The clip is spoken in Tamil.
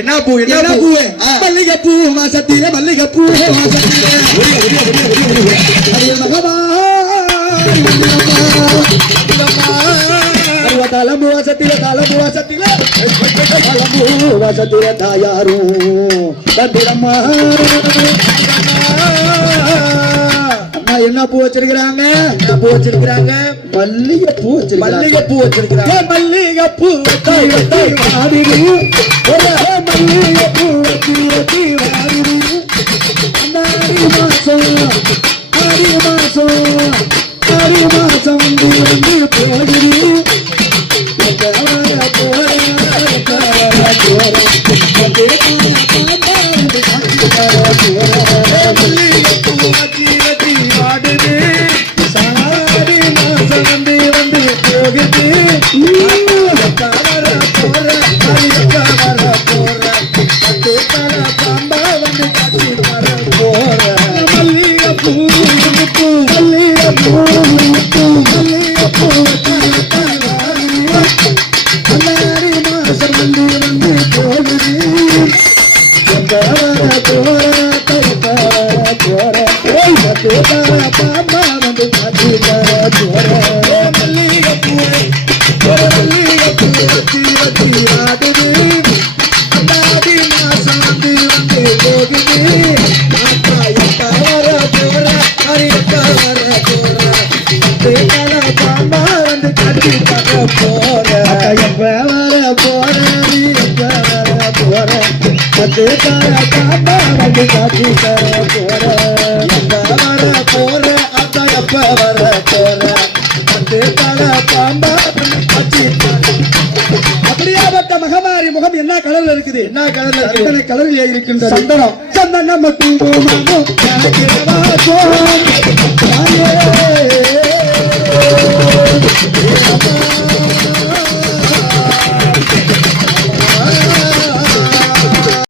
என்ன பூ மல்லிகைப்பூ வாசத்திலே மல்லிகைப்பூ வாசத்திலே தலம்பு வாசத்திலே தாயாரும் பத்திரம்மா என்ன பூ வச்சிருக்கிறாங்க மல்லிகைப்பூ வச்சிருக்கிறாங்க மல்லிகைப்பூ அப்படியாப்பட்ட மகமாரி முகம் என்ன கலர்ல இருக்குது கலரில் இருக்கின்ற சந்தனம்